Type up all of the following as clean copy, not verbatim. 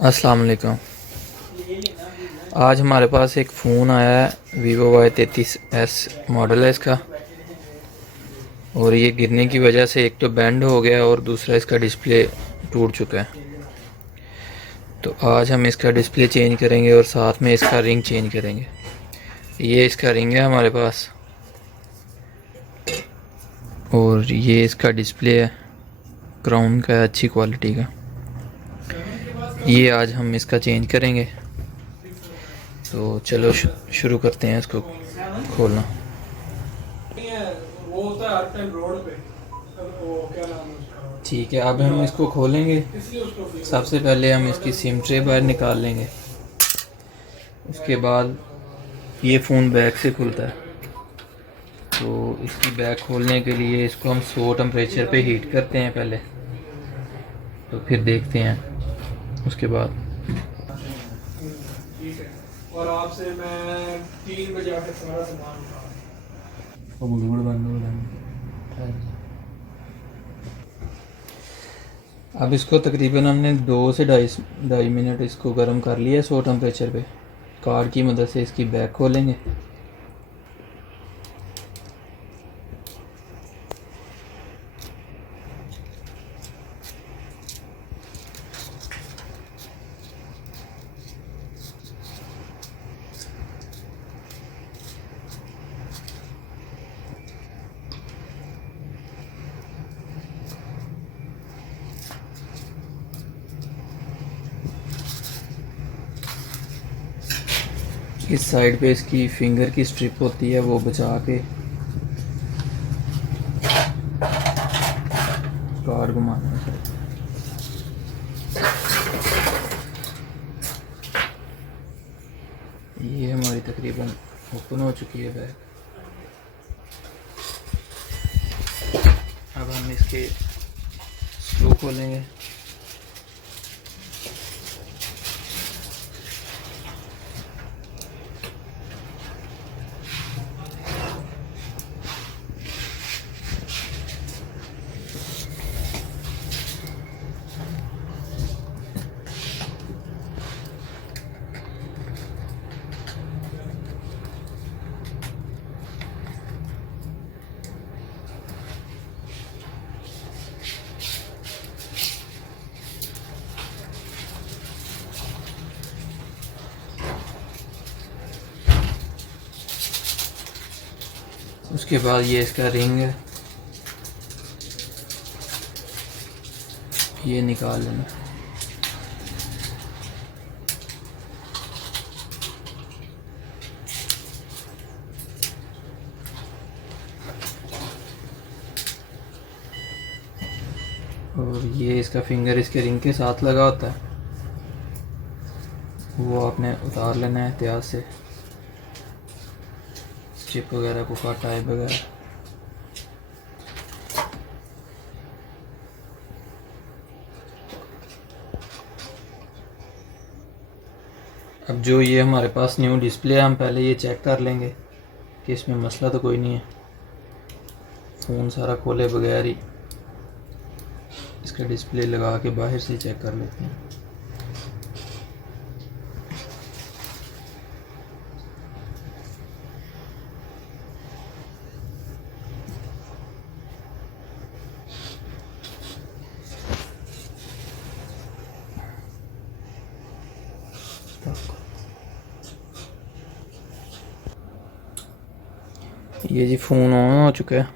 अस्सलाम वालेकुम। आज हमारे पास एक फ़ोन आया है, वीवो Y33s मॉडल है इसका, और ये गिरने की वजह से एक तो बैंड हो गया और दूसरा इसका डिस्प्ले टूट चुका है। तो आज हम इसका डिस्प्ले चेंज करेंगे और साथ में इसका रिंग चेंज करेंगे। ये इसका रिंग है हमारे पास और ये इसका डिस्प्ले है, क्राउन का है, अच्छी क्वालिटी का। ये आज हम इसका चेंज करेंगे। तो चलो शुरू करते हैं इसको खोलना। ठीक है, अब हम इसको खोलेंगे। सबसे पहले हम इसकी सिम ट्रे बाहर निकाल लेंगे। उसके बाद ये फ़ोन बैक से खुलता है, तो इसकी बैक खोलने के लिए इसको हम 100 टेम्परेचर पे हीट करते हैं पहले, तो फिर देखते हैं उसके बाद। और आपसे मैं 3 बजे आके सारा सामान अब इसको तकरीबन हमने 2 से ढाई मिनट इसको गर्म कर लिया 100 टेम्परेचर पे। कार्ड की मदद से इसकी बैक खोलेंगे। इस साइड पे इसकी फिंगर की स्ट्रिप होती है, वो बचा के कार्ड घुमाना है। ये हमारी तकरीबन ओपन हो चुकी है बैग। अब हम इसके स्क्रू खोलेंगे। उसके बाद ये इसका रिंग है, ये निकाल लेना। और ये इसका फिंगर इसके रिंग के साथ लगा होता है, वो आपने उतार लेना है एहतियात से, चिप वगैरह को काटा है वगैरह। अब जो ये हमारे पास न्यू डिस्प्ले है, हम पहले ये चेक कर लेंगे कि इसमें मसला तो कोई नहीं है। फ़ोन सारा खोले बगैर ही इसका डिस्प्ले लगा के बाहर से चेक कर लेते हैं। ये जी फ़ोन ऑन हो चुका है।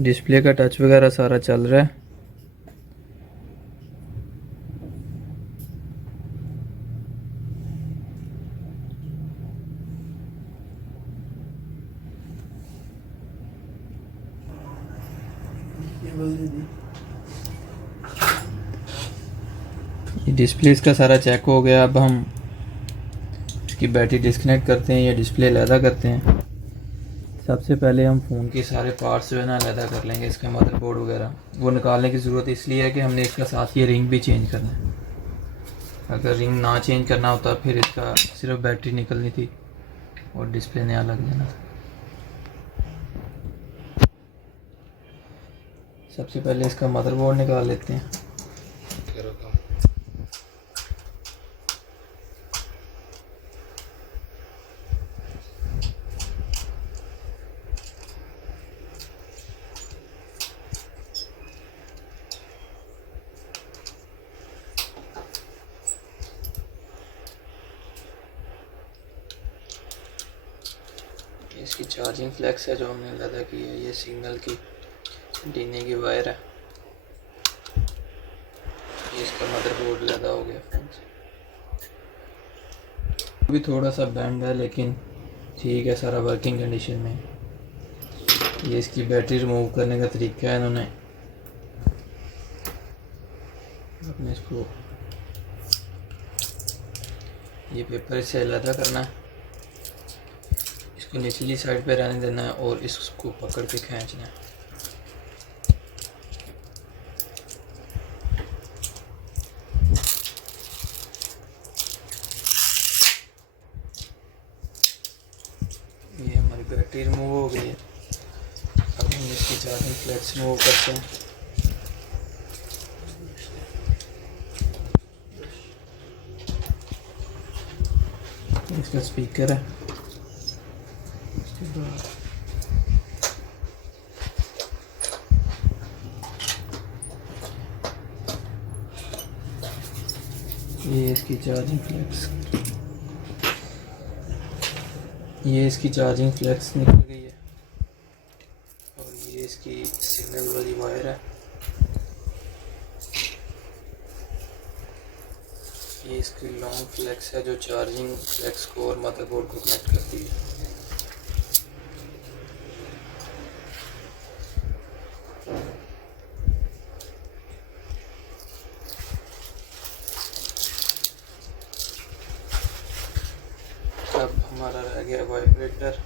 डिस्प्ले का टच वगैरह सारा चल रहा है। ये डिस्प्ले इसका सारा चेक हो गया। अब हम इसकी बैटरी डिस्कनेक्ट करते हैं या डिस्प्ले अलहदा करते हैं। सबसे पहले हम फ़ोन के सारे पार्ट्स जो है ना अलहदा कर लेंगे। इसका मदरबोर्ड वगैरह वो निकालने की ज़रूरत इसलिए है कि हमने इसका साथ ये रिंग भी चेंज करना है। अगर रिंग ना चेंज करना होता फिर इसका सिर्फ बैटरी निकलनी थी और डिस्प्ले नया लग जाना था। सबसे पहले इसका मदरबोर्ड निकाल लेते हैं। इसकी चार्जिंग फ्लैक्स है जो हमने लगा की है, ये सिग्नल की डीने की वायर है। ये इसका मदरबोर्ड लगा हो गया फोन से। अभी थोड़ा सा बैंड है लेकिन ठीक है, सारा वर्किंग कंडीशन में। ये इसकी बैटरी रिमूव करने का तरीका है, इन्होंने अपने इसको ये पेपर इससे अलग करना है, इसको निचली साइड पे रहने देना है और इसको पकड़ के खींचना है। ये हमारी बैटरी रिमूव हो गई है। अब हम इसकी चार्जिंग फ्लैक्स रिमूव करते हैं। इसका स्पीकर है, ये इसकी चार्जिंग फ्लैक्स, ये इसकी चार्जिंग फ्लैक्स निकल गई है और ये इसकी सिग्नल वाली वायर है। ये इसकी लॉन्ग फ्लैक्स है जो चार्जिंग फ्लैक्स को और मदरबोर्ड को कनेक्ट करती है। अब हमारा रह गया वाइब्रेटर।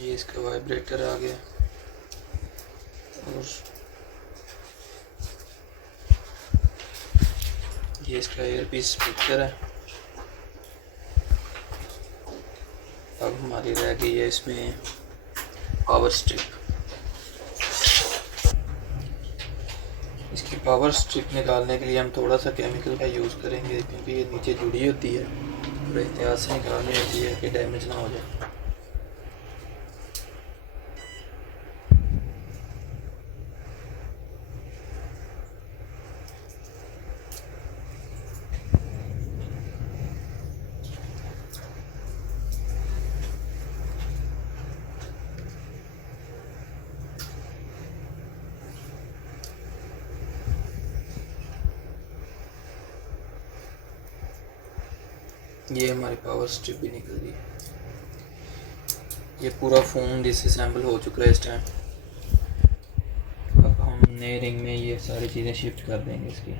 ये इसका वाइब्रेटर आ गया और ये इसका एयरपीस स्पीकर है। अब हमारी रह गई है इसमें पावर स्ट्रिप। इसकी पावर स्ट्रिप निकालने के लिए हम थोड़ा सा केमिकल का यूज़ करेंगे क्योंकि ये नीचे जुड़ी होती है, थोड़ा एहतियात से निकालनी होती है कि डैमेज ना हो जाए। ये हमारी पावर स्ट्रिप भी निकल गई। ये पूरा फ़ोन डिसअसेंबल हो चुका है इस टाइम। अब हम नए रिंग में ये सारी चीज़ें शिफ्ट कर देंगे इसकी।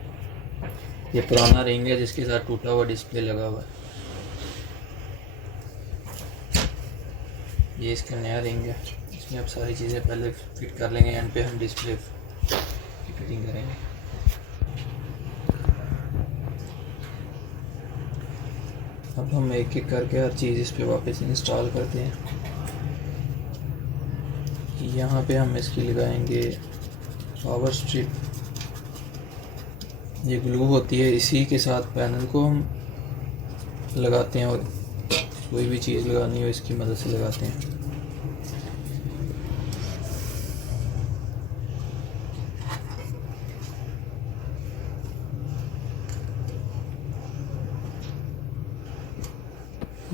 ये पुराना रिंग है जिसके साथ टूटा हुआ डिस्प्ले लगा हुआ है। ये इसका नया रिंग है, इसमें अब सारी चीज़ें पहले फिट कर लेंगे, एंड पे हम डिस्प्ले की फिटिंग करेंगे। अब हम एक एक करके हर चीज़ इस पे वापस इंस्टॉल करते हैं। यहाँ पे हम इसकी लगाएंगे पावर स्ट्रिप। ये ग्लू होती है, इसी के साथ पैनल को हम लगाते हैं और कोई भी चीज़ लगानी हो इसकी मदद से लगाते हैं।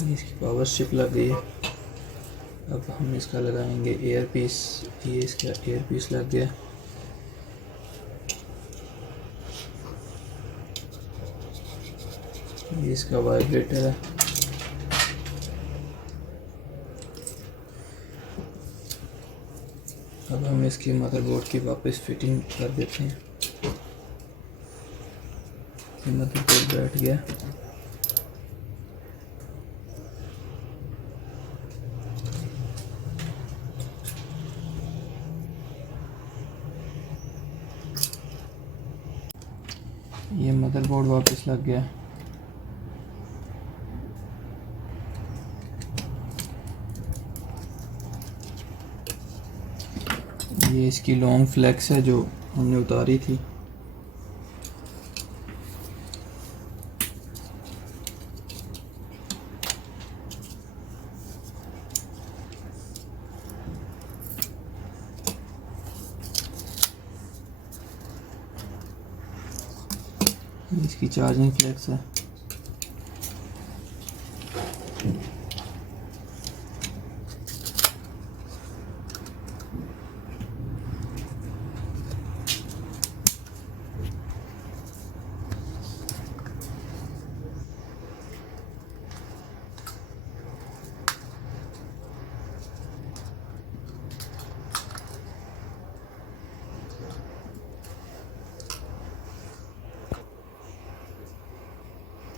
इसकी पावर स्ट्रिप लग गई है। अब हम इसका लगाएंगे एयर पीस। ये इसका एयर पीस लग गया। ये इसका वाइब्रेटर है। अब हम इसकी मदरबोर्ड की वापस फिटिंग कर देते हैं। मदरबोर्ड बैठ गया। मदरबोर्ड वापस लग गया। ये इसकी लॉन्ग फ्लेक्स है जो हमने उतारी थी। इसकी चार्जिंग फ्लेक्स है।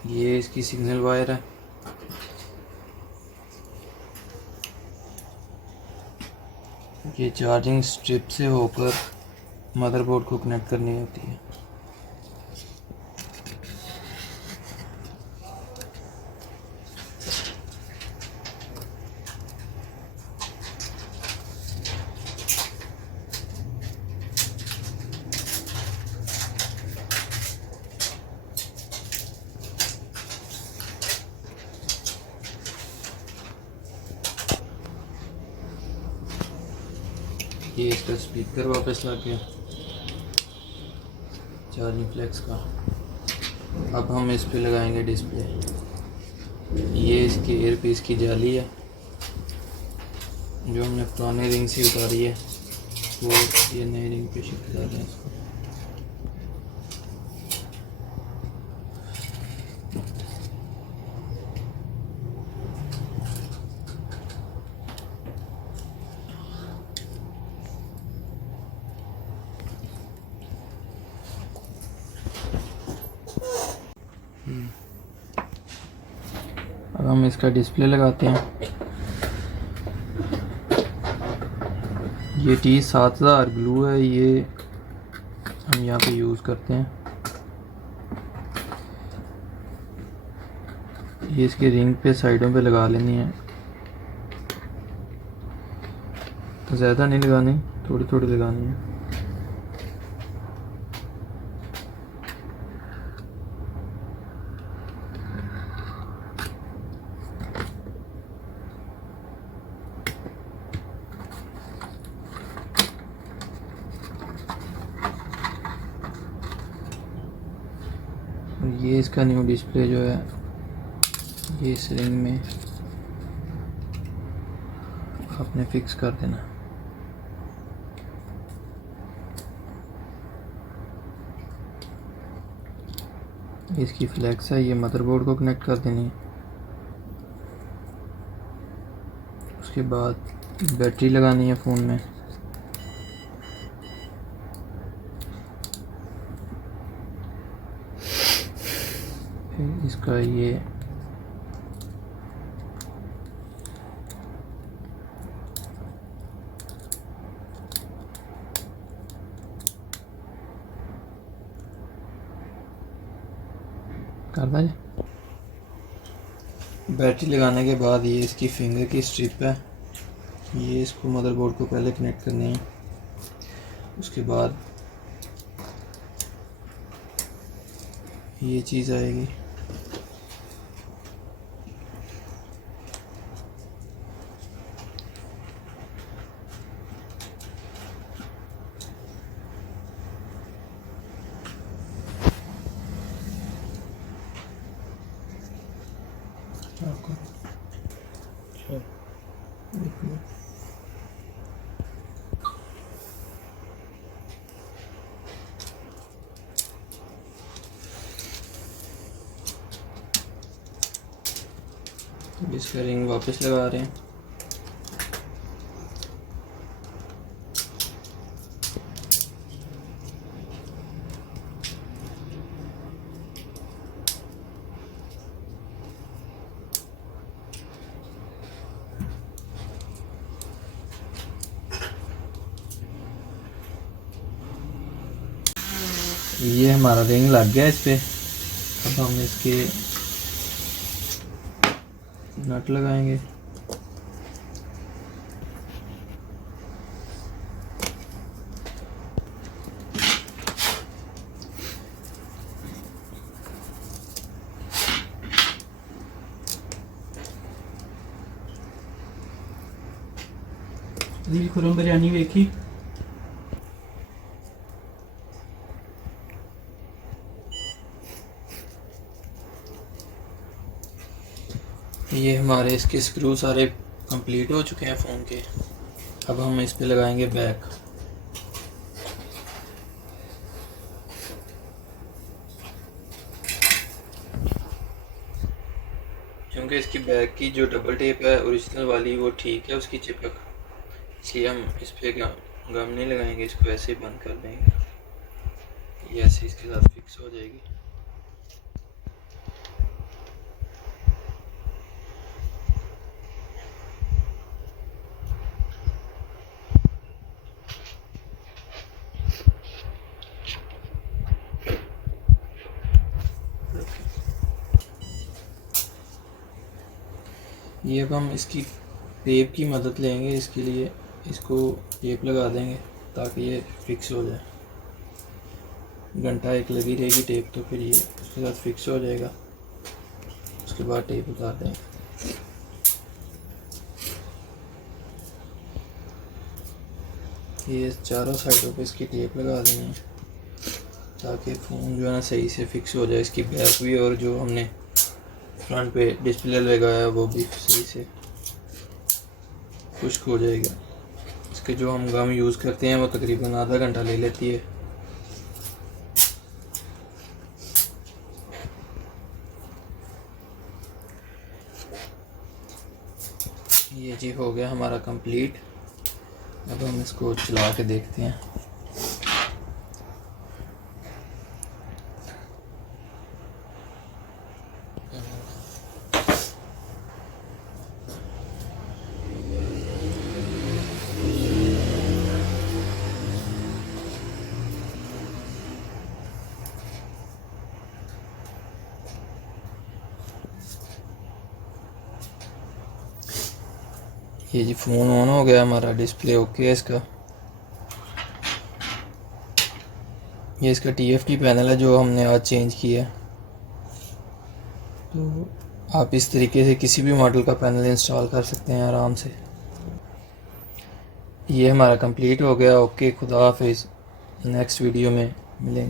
ये इसकी सिग्नल वायर है। ये चार्जिंग स्ट्रिप से होकर मदरबोर्ड को कनेक्ट करनी होती है। ये इसका स्पीकर वापस लग गया चार्जिंग फ्लेक्स का। अब हम इस पे लगाएंगे डिस्प्ले। ये इसकी एयरपीस की जाली है जो हमने पुराने रिंग से उतारी है, वो ये नए रिंग पे शिफ्ट कर रहे हैं इसको। अब हम इसका डिस्प्ले लगाते हैं। ये T7000 ग्लू है, ये हम यहाँ पे यूज़ करते हैं। ये इसके रिंग पे साइडों पे लगा लेनी है, तो ज़्यादा नहीं लगानी, थोड़ी थोड़ी लगानी है। ये इसका न्यू डिस्प्ले जो है ये इस रिंग में आपने फिक्स कर देना। इसकी फ्लैक्स है, ये मदरबोर्ड को कनेक्ट कर देनी है। उसके बाद बैटरी लगानी है फ़ोन में। फिर इसका ये कर दें। बैटरी लगाने के बाद ये इसकी फिंगर की स्ट्रिप है, ये इसको मदरबोर्ड को पहले कनेक्ट करनी है। उसके बाद ये चीज़ आएगी, इसका रिंग वापस लगा रहे हैं। ये हमारा रिंग लग गया इस पे। अब हम इसके नट लगाएंगे। खुरम बिरयानी वेखी ये हमारे इसके स्क्रू सारे कंप्लीट हो चुके हैं फ़ोन के। अब हम इस पे लगाएंगे बैक। क्योंकि इसकी बैक की जो डबल टेप है ओरिजिनल वाली वो ठीक है उसकी चिपक, इसलिए हम इस पे गम नहीं लगाएंगे, इसको ऐसे ही बंद कर देंगे। ये ऐसे इसके साथ फिक्स हो जाएगी। ये अब हम इसकी टेप की मदद लेंगे, इसके लिए इसको टेप लगा देंगे ताकि ये फिक्स हो जाए। घंटा एक लगी रहेगी टेप, तो फिर ये उसके साथ फिक्स हो जाएगा। उसके बाद टेप उतार देंगे। ये चारों साइडों पे इसकी टेप लगा देंगे ताकि फ़ोन जो है ना सही से फिक्स हो जाए। इसकी बैक भी और जो हमने फ्रंट पे डिस्प्ले लगाया वो भी सही से खुश्क हो जाएगा। इसके जो हम गम यूज़ करते हैं वो तकरीबन आधा घंटा ले लेती है। ये जी हो गया हमारा कंप्लीट। अब हम इसको चला के देखते हैं। ये जी फ़ोन ऑन हो गया हमारा, डिस्प्ले ओके है इसका। ये इसका TFT पैनल है जो हमने आज चेंज किया है। तो आप इस तरीके से किसी भी मॉडल का पैनल इंस्टॉल कर सकते हैं आराम से। ये हमारा कंप्लीट हो गया। ओके, खुदा हाफिज़। नेक्स्ट वीडियो में मिलेंगे।